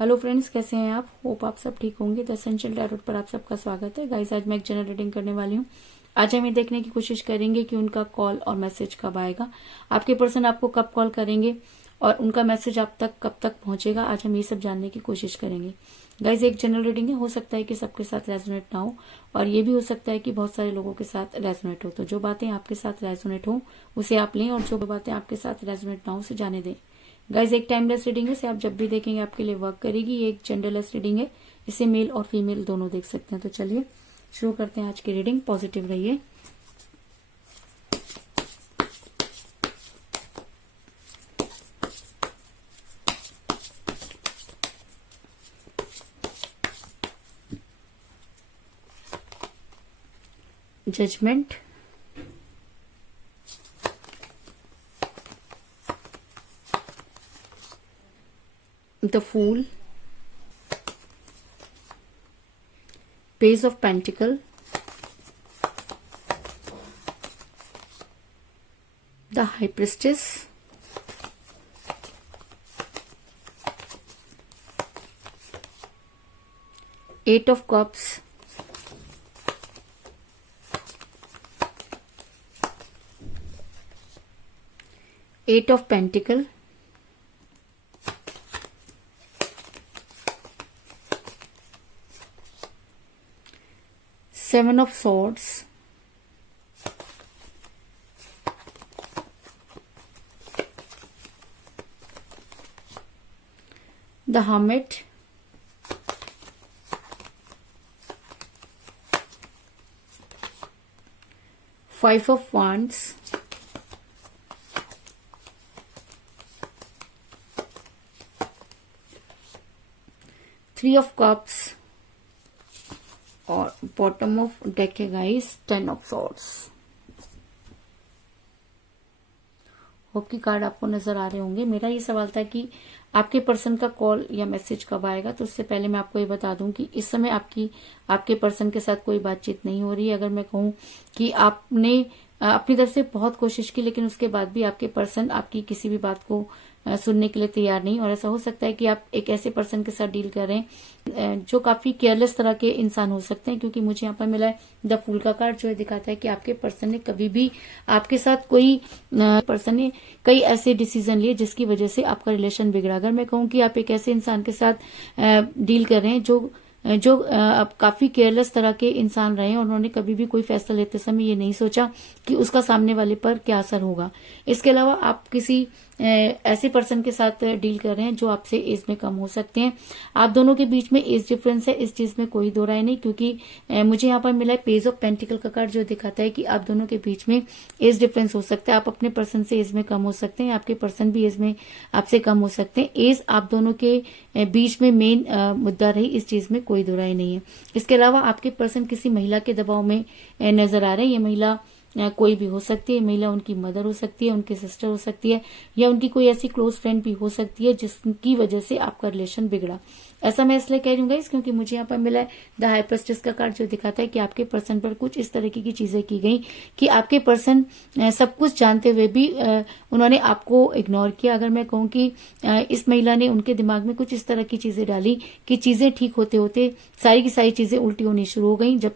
Hello friends, कैसे हैं आप? होप आप सब ठीक होंगे। द एसेंशियल टैरोट पर आप सबका स्वागत है। गाइस, आज मैं एक जनरल रीडिंग करने वाली हूँ। आज हम ये देखने की कोशिश करेंगे कि उनका कॉल और मैसेज कब आएगा, आपके पर्सन आपको कब कॉल करेंगे और उनका मैसेज आप तक कब तक पहुंचेगा। आज हम ये सब जानने की कोशिश करेंगे। गाइस, एक जनरल रीडिंग है, हो सकता है कि सबके साथ रेजोनेट ना हो और ये भी हो सकता है कि बहुत सारे लोगों के साथ रेजोनेट हो। तो जो बातें आपके साथ रेजोनेट हो उसे आप लें और जो बातें आपके साथ रेजोनेट ना हो उसे जाने दें। गाइज, एक टाइमलेस रीडिंग है, इसे आप जब भी देखेंगे आपके लिए वर्क करेगी। ये एक जेंडरलेस रीडिंग है, इसे मेल और फीमेल दोनों देख सकते हैं। तो चलिए शुरू करते हैं आज की रीडिंग। पॉजिटिव रहिए। Judgement, the fool, page of pentacle, the high priestess, eight of cups, eight of pentacle, seven of swords, the hermit, five of wands, three of cups और बॉटम ऑफ डेक है guys, ten of swords. Hope की card आपको नजर आ रहे होंगे। मेरा ये सवाल था कि आपके पर्सन का कॉल या मैसेज कब आएगा। तो उससे पहले मैं आपको ये बता दूं कि इस समय आपके पर्सन के साथ कोई बातचीत नहीं हो रही है। अगर मैं कहूं कि आपने अपनी तरफ से बहुत कोशिश की, लेकिन उसके बाद भी आपके पर्सन आपकी किसी भी बात को सुनने के लिए तैयार नहीं। और ऐसा हो सकता है कि आप एक ऐसे पर्सन के साथ डील कर रहे हैं जो काफी केयरलेस तरह के इंसान हो सकते हैं, क्योंकि मुझे यहाँ पर मिला है द फूल का कार्ड, जो दिखाता है कि आपके पर्सन ने कभी भी आपके साथ पर्सन ने कई ऐसे डिसीजन लिए जिसकी वजह से आपका रिलेशन बिगड़ा। अगर मैं कहूँ कि आप एक ऐसे इंसान के साथ डील कर रहे हैं जो अब काफी केयरलेस तरह के इंसान रहे हैं और उन्होंने कभी भी कोई फैसला लेते समय ये नहीं सोचा कि उसका सामने वाले पर क्या असर होगा। इसके अलावा आप किसी ऐसे पर्सन के साथ डील कर रहे हैं जो आपसे एज में कम हो सकते हैं। आप दोनों के बीच में एज डिफरेंस है, इस चीज में कोई दो राय नहीं, क्योंकि मुझे यहाँ पर मिला है पेज ऑफ पेंटिकल का कार्ड, जो दिखाता है कि आप दोनों के बीच में एज डिफरेंस हो सकता है। आप अपने पर्सन से एज में कम हो सकते हैं, आपके पर्सन भी एज में आपसे कम हो सकते हैं। एज आप दोनों के बीच में मेन मुद्दा रही, इस चीज में कोई दो राय नहीं है। इसके अलावा आपके पर्सन किसी महिला के दबाव में नजर आ रहे हैं। ये महिला कोई भी हो सकती है। महिला उनकी मदर हो सकती है, उनकी सिस्टर हो सकती है, या उनकी कोई ऐसी क्लोज फ्रेंड भी हो सकती है जिसकी वजह से आपका रिलेशन बिगड़ा। ऐसा मैं इसलिए कह रही हूँ गाइस, क्योंकि मुझे यहाँ पर मिला है द हाई प्रिस्टेस का कार्ड, जो दिखाता है कि आपके पर्सन पर कुछ इस तरीके की चीजें की गई कि आपके पर्सन सब कुछ जानते हुए भी उन्होंने आपको इग्नोर किया। अगर मैं कहूँ कि इस महिला ने उनके दिमाग में कुछ इस तरह की चीजें डाली कि चीजें ठीक होते होते सारी की सारी चीजें उल्टी होनी शुरू हो गई। जब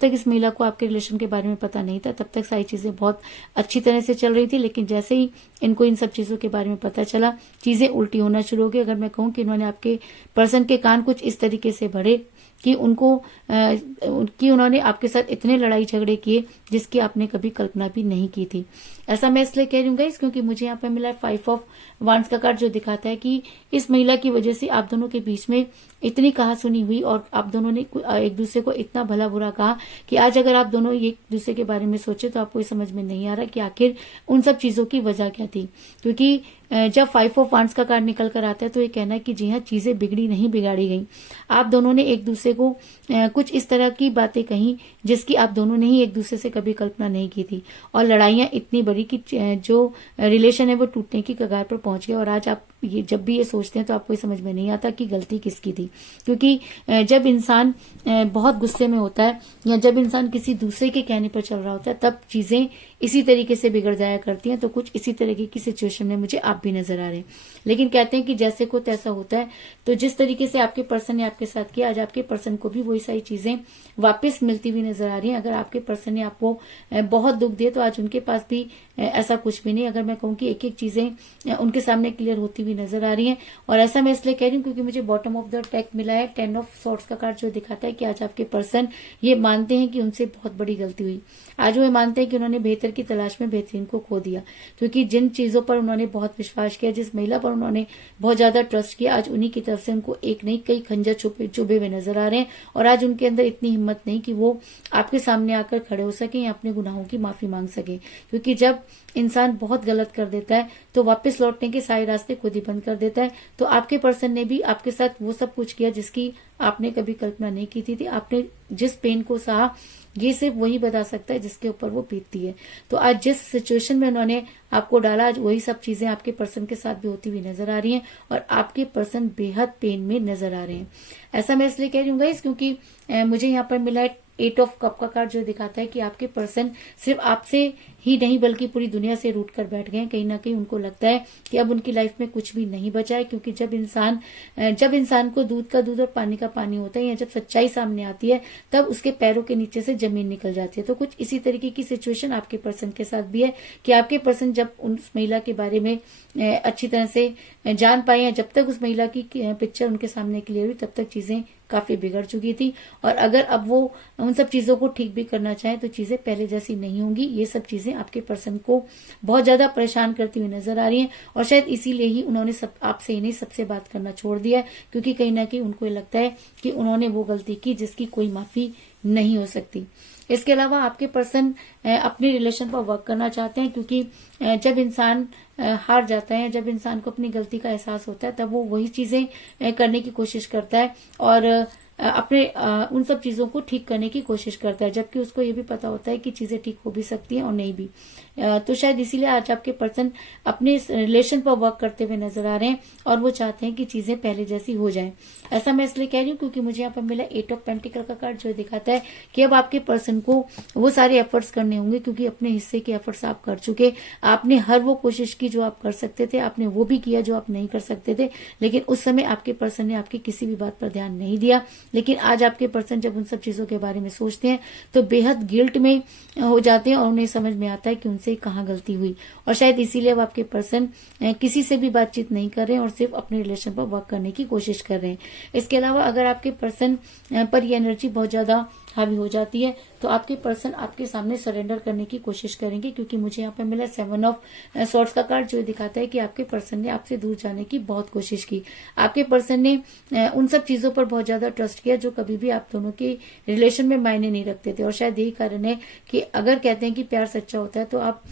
तक इस महिला को आपके रिलेशन के बारे में पता नहीं था, तब तक सारी चीजें बहुत अच्छी तरह से चल रही थी। लेकिन जैसे ही इनको इन सब चीजों के बारे में पता चला, चीजें उल्टी होना शुरू हो गई। अगर मैं कहूँ कि उन्होंने आपके पर्सन के कान कुछ इस तरीके से भरे कि उन्होंने आपके साथ इतने लड़ाई झगड़े किए जिसकी आपने कभी कल्पना भी नहीं की थी। ऐसा मैं इसलिए कह रही हूँ गाइस, क्योंकि मुझे यहाँ पे मिला है फाइव ऑफ वांड्स का कार्ड, जो दिखाता है कि इस महिला की वजह से आप दोनों के बीच में इतनी कहासुनी हुई और आप दोनों ने एक दूसरे को इतना भला बुरा कहा कि आज अगर आप दोनों एक दूसरे के बारे में सोचे तो आपको समझ में नहीं आ रहा कि आखिर उन सब चीजों की वजह क्या थी। क्योंकि जब फाइव ऑफ वांड्स का कार्ड निकल कर आता है तो ये कहना है कि जी हाँ, चीजें बिगड़ी नहीं, बिगाड़ी गई। आप दोनों ने एक दूसरे को कुछ इस तरह की बातें कही जिसकी आप दोनों ने ही एक दूसरे से कभी कल्पना नहीं की थी, और लड़ाइयां इतनी बड़ी कि जो रिलेशन है वो टूटने की कगार पर पहुंच गया। और आज आप ये जब भी ये सोचते हैं तो आपको ये समझ में नहीं आता कि गलती किसकी थी, क्योंकि जब इंसान बहुत गुस्से में होता है या जब इंसान किसी दूसरे के कहने पर चल रहा होता है तब चीजें इसी तरीके से बिगड़ जाया करती हैं। तो कुछ इसी तरीके की सिचुएशन में मुझे आप भी नजर आ रहे हैं। लेकिन कहते हैं कि जैसे को तैसा होता है, तो जिस तरीके से आपके पर्सन ने आपके साथ किया, आज आपके पर्सन को भी वही सारी चीजें वापस मिलती हुई नजर आ रही हैं। अगर आपके पर्सन ने आपको बहुत दुख दिए तो आज उनके पास भी ऐसा कुछ भी नहीं। अगर मैं कहूँ कि एक एक चीजें उनके सामने क्लियर होती हुई नजर आ रही हैं। और ऐसा मैं इसलिए कह रही हूँ क्योंकि मुझे बॉटम ऑफ द डेक मिला है 10 ऑफ सॉर्ड्स का कार्ड, जो दिखाता है कि आज आपके पर्सन ये मानते हैं कि उनसे बहुत बड़ी गलती हुई। आज वो मानते हैं कि उन्होंने बेहतर की तलाश में बेहतरीन को खो दिया, क्योंकि जिन चीजों पर उन्होंने बहुत विश्वास किया, जिस महिला पर उन्होंने बहुत ज्यादा ट्रस्ट किया, आज उन्हीं की तरफ से उनको एक नहीं कई खंजर चुभे हुए नजर आ रहे हैं। और आज उनके अंदर इतनी हिम्मत नहीं कि वो आपके सामने आकर खड़े हो सके या अपने गुनाहों की माफी मांग सके, क्योंकि जब इंसान बहुत गलत कर देता है तो वापस लौटने के सारे रास्ते खुद ही बंद कर देता है। तो आपके पर्सन ने भी आपके साथ वो सब कुछ किया जिसकी आपने कभी कल्पना नहीं की थी। आपने जिस पेन को सहा, ये सिर्फ वही बता सकता है जिसके ऊपर वो बीतती है। तो आज जिस सिचुएशन में उन्होंने आपको डाला, आज वही सब चीजें आपके पर्सन के साथ भी होती हुई नजर आ रही हैं और आपके पर्सन बेहद पेन में नजर आ रहे हैं। ऐसा मैं इसलिए कह रही हूँ गाइस क्योंकि मुझे यहाँ पर मिला है 8 ऑफ कप का कार्ड, जो दिखाता है कि आपके पर्सन सिर्फ आपसे ही नहीं बल्कि पूरी दुनिया से रूठ कर बैठ गए। कहीं ना कहीं उनको लगता है कि अब उनकी लाइफ में कुछ भी नहीं बचा है, क्योंकि जब इंसान को दूध का दूध और पानी का पानी होता है या जब सच्चाई सामने आती है तब उसके पैरों के नीचे से जमीन निकल जाती है। तो कुछ इसी तरीके की सिचुएशन आपके पर्सन के साथ भी है कि आपके पर्सन जब उस महिला के बारे में अच्छी तरह से जान पाए या जब तक उस महिला की पिक्चर उनके सामने क्लियर हुई तब तक चीजें काफी बिगड़ चुकी थी। और अगर अब वो उन सब चीजों को ठीक भी करना चाहें तो चीजें पहले जैसी नहीं होंगी। ये सब चीजें आपके पर्सन को बहुत ज्यादा परेशान करती हुई नजर आ रही हैं और शायद इसीलिए ही उन्होंने आपसे ही नहीं सबसे बात करना छोड़ दिया है, क्योंकि कहीं ना कहीं उनको लगता है कि उन्होंने वो गलती की जिसकी कोई माफी नहीं हो सकती। इसके अलावा आपके पर्सन अपने रिलेशन पर वर्क करना चाहते हैं, क्योंकि जब इंसान हार जाता है, जब इंसान को अपनी गलती का एहसास होता है तब वो वही चीजें करने की कोशिश करता है और अपने उन सब चीजों को ठीक करने की कोशिश करता है, जबकि उसको ये भी पता होता है कि चीजें ठीक हो भी सकती हैं और नहीं भी। तो शायद इसीलिए आज आपके पर्सन अपने रिलेशन पर वर्क करते हुए नजर आ रहे हैं और वो चाहते हैं कि चीजें पहले जैसी हो जाएं। ऐसा मैं इसलिए कह रही हूँ क्योंकि मुझे यहाँ पर मिला 8 ऑफ पेंटिकल का कार्ड, जो दिखाता है कि अब आपके पर्सन को वो सारे एफर्ट्स करने होंगे, क्योंकि अपने हिस्से के एफर्ट्स आप कर चुके। आपने हर वो कोशिश की जो आप कर सकते थे, आपने वो भी किया जो आप नहीं कर सकते थे, लेकिन उस समय आपके पर्सन ने आपकी किसी भी बात पर ध्यान नहीं दिया। लेकिन आज आपके पर्सन जब उन सब चीजों के बारे में सोचते हैं तो बेहद गिल्ट में हो जाते हैं और उन्हें समझ में आता है कि उनसे कहाँ गलती हुई। और शायद इसीलिए अब आपके पर्सन किसी से भी बातचीत नहीं कर रहे हैं और सिर्फ अपने रिलेशन पर वर्क करने की कोशिश कर रहे हैं। इसके अलावा अगर आपके पर्सन पर ये एनर्जी बहुत ज्यादा हावी हो जाती है तो आपके पर्सन आपके सामने सरेंडर करने की कोशिश करेंगे, क्योंकि मुझे यहाँ पे मिला 7 ऑफ सॉर्ड्स का कार्ड, जो दिखाता है कि आपके पर्सन ने आपसे दूर जाने की बहुत कोशिश की। आपके पर्सन ने उन सब चीजों पर बहुत ज्यादा ट्रस्ट किया जो कभी भी आप दोनों के रिलेशन में मायने नहीं रखते थे। और शायद यही कारण है कि अगर कहते हैं कि प्यार सच्चा होता है तो आप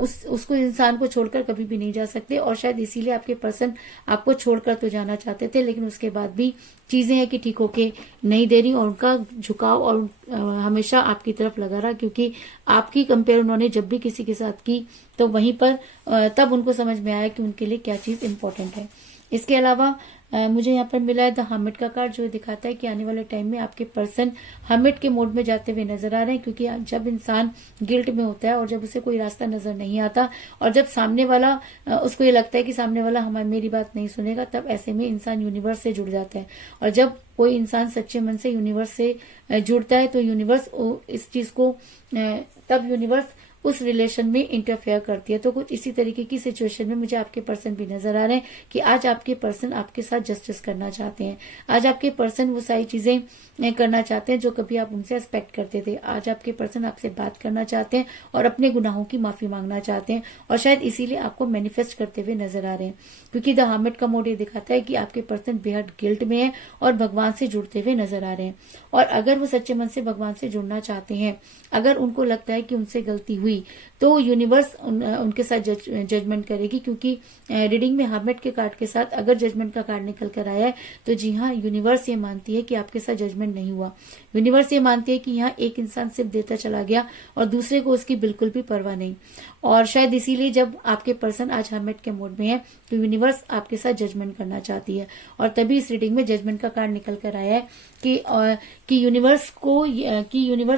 उसको इंसान को छोड़कर कभी भी नहीं जा सकते। और शायद इसीलिए आपके पर्सन आपको छोड़कर तो जाना चाहते थे, लेकिन उसके बाद भी चीजें हैं कि ठीक होके नहीं दे रही और उनका झुकाव और हमेशा आपकी तरफ लगा रहा, क्योंकि आपकी कंपेयर उन्होंने जब भी किसी के साथ की तो वहीं पर तब उनको समझ में आया कि उनके लिए क्या चीज इंपॉर्टेंट है। इसके अलावा मुझे यहाँ पर मिला है द हर्मिट का कार्ड, जो दिखाता है कि आने वाले टाइम में आपके पर्सन हर्मिट के मोड में जाते हुए नजर आ रहे हैं, क्योंकि जब इंसान गिल्ट में होता है और जब उसे कोई रास्ता नजर नहीं आता और जब सामने वाला उसको ये लगता है कि सामने वाला मेरी बात नहीं सुनेगा, तब ऐसे में इंसान यूनिवर्स से जुड़ जाता है। और जब कोई इंसान सच्चे मन से यूनिवर्स से जुड़ता है तो यूनिवर्स इस चीज को तब यूनिवर्स उस रिलेशन में इंटरफेयर करती है। तो कुछ इसी तरीके की सिचुएशन में मुझे आपके पर्सन भी नजर आ रहे हैं कि आज आपके पर्सन आपके साथ जस्टिस करना चाहते हैं। आज आपके पर्सन वो सारी चीजें करना चाहते हैं जो कभी आप उनसे एक्सपेक्ट करते थे। आज आपके पर्सन आपसे बात करना चाहते हैं और अपने गुनाहों की माफी मांगना चाहते हैं और शायद इसीलिए आपको मैनिफेस्ट करते हुए नजर आ रहे हैं, क्योंकि द हर्मिट का मोड ये दिखाता है कि आपके पर्सन बेहद गिल्ट में है और भगवान से जुड़ते हुए नजर आ रहे हैं। और अगर वो सच्चे मन से भगवान से जुड़ना चाहते हैं, अगर उनको लगता है कि उनसे गलती हुई हुई तो यूनिवर्स उनके साथ जजमेंट करेगी, क्योंकि रीडिंग में हर्मिट के कार्ड के साथ अगर जजमेंट का कार्ड निकल कर आया है तो जी हाँ, यूनिवर्स ये मानती है कि आपके साथ जजमेंट नहीं हुआ। यूनिवर्स ये मानती है कि यहाँ एक इंसान सिर्फ देता चला गया और दूसरे को उसकी बिल्कुल भी परवाह नहीं। और शायद इसीलिए जब आपके पर्सन आज हर्मिट के मोड में है तो यूनिवर्स आपके साथ जजमेंट करना चाहती है, और तभी इस रीडिंग में जजमेंट का कार्ड निकल कर आया है कि यूनिवर्स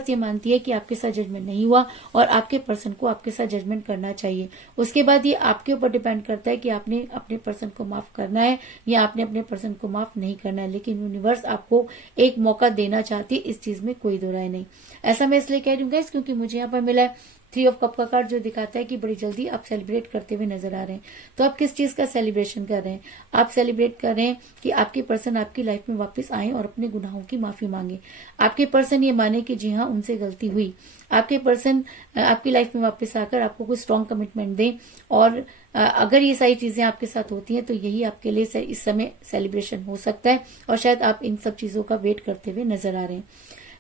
ये मानती है कि आपके साथ जजमेंट नहीं हुआ और आपके पर्सन को आपके साथ जजमेंट करना चाहिए। उसके बाद ये आपके ऊपर डिपेंड करता है कि आपने अपने पर्सन को माफ करना है या आपने अपने पर्सन को माफ नहीं करना है, लेकिन यूनिवर्स आपको एक मौका देना चाहती है, इस चीज में कोई दो राय नहीं। ऐसा मैं इसलिए कह रही हूँ गाइस क्योंकि मुझे यहाँ पर मिला है 3 ऑफ कप का कार्ड, जो दिखाता है कि बड़ी जल्दी आप सेलिब्रेट करते हुए नजर आ रहे हैं। तो आप किस चीज का सेलिब्रेशन कर रहे हैं? आप सेलिब्रेट कर रहे हैं कि आपके पर्सन आपकी लाइफ में वापस आए और अपने गुनाहों की माफी मांगे। आपके पर्सन ये माने कि जी हाँ, उनसे गलती हुई। आपके पर्सन आपकी लाइफ में वापस आकर आपको कोई स्ट्रॉन्ग कमिटमेंट दें, और अगर ये सारी चीजें आपके साथ होती हैं तो यही आपके लिए इस समय सेलिब्रेशन हो सकता है, और शायद आप इन सब चीजों का वेट करते हुए नजर आ रहे हैं।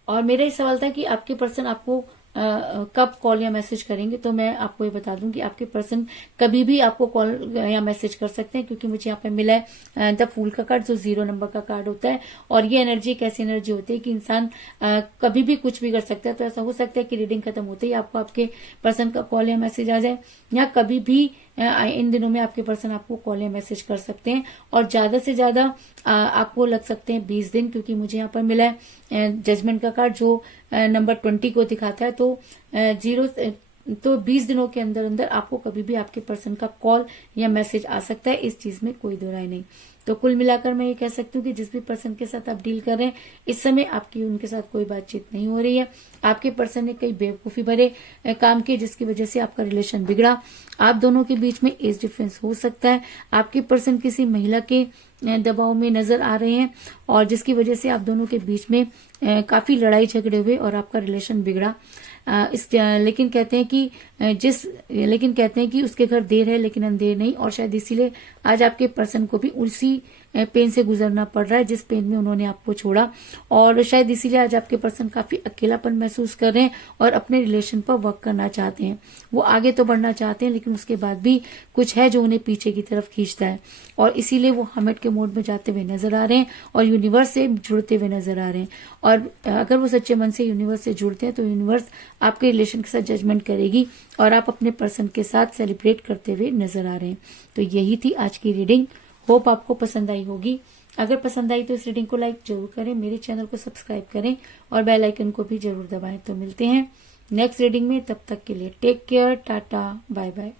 और मेरा ये सवाल था कि आपके पर्सन आपको कब कॉल या मैसेज करेंगे, तो मैं आपको ये बता दूं कि आपके पर्सन कभी भी आपको कॉल या मैसेज कर सकते हैं, क्योंकि मुझे यहाँ पे मिला है द फूल का कार्ड, जो 0 नंबर का कार्ड होता है। और ये एनर्जी एक ऐसी एनर्जी होती है कि इंसान कभी भी कुछ भी कर सकता है। तो ऐसा हो सकता है कि रीडिंग खत्म होते ही आपको आपके पर्सन का कॉल या मैसेज आ जाए, या कभी भी इन दिनों में आपके पर्सन आपको कॉल या मैसेज कर सकते हैं, और ज्यादा से ज्यादा आपको लग सकते हैं 20 दिन, क्योंकि मुझे यहाँ पर मिला है जजमेंट का कार्ड जो नंबर 20 को दिखाता है। तो 20 दिनों के अंदर अंदर आपको कभी भी आपके पर्सन का कॉल या मैसेज आ सकता है, इस चीज में कोई दो राय नहीं। तो कुल मिलाकर मैं ये कह सकती हूँ कि जिस भी पर्सन के साथ आप डील कर रहे हैं इस समय आपकी उनके साथ कोई बातचीत नहीं हो रही है। आपके पर्सन ने कई बेवकूफी भरे काम किए जिसकी वजह से आपका रिलेशन बिगड़ा। आप दोनों के बीच में एज डिफरेंस हो सकता है। आपके पर्सन किसी महिला के दबाव में नजर आ रहे हैं, और जिसकी वजह से आप दोनों के बीच में काफी लड़ाई झगड़े हुए और आपका रिलेशन बिगड़ा। लेकिन कहते हैं कि उसके घर देर है लेकिन अंधेर नहीं, और शायद इसीलिए आज आपके पर्सन को भी उसी पेन से गुजरना पड़ रहा है जिस पेन में उन्होंने आपको छोड़ा, और शायद इसीलिए आज आपके पर्सन काफी अकेलापन महसूस कर रहे हैं और अपने रिलेशन पर वर्क करना चाहते हैं। वो आगे तो बढ़ना चाहते हैं, लेकिन उसके बाद भी कुछ है जो उन्हें पीछे की तरफ खींचता है, और इसीलिए वो हर्मिट के मोड में जाते हुए नजर आ रहे हैं और यूनिवर्स से जुड़ते हुए नजर आ रहे हैं। और अगर वो सच्चे मन से यूनिवर्स से जुड़ते हैं तो यूनिवर्स आपके रिलेशन के साथ जजमेंट करेगी और आप अपने पर्सन के साथ सेलिब्रेट करते हुए नजर आ रहे हैं। तो यही थी आज की रीडिंग। होप आपको पसंद आई होगी। अगर पसंद आई तो इस रीडिंग को लाइक जरूर करें, मेरे चैनल को सब्सक्राइब करें और बेल आइकन को भी जरूर दबाएं। तो मिलते हैं नेक्स्ट रीडिंग में, तब तक के लिए take care, tata, bye bye.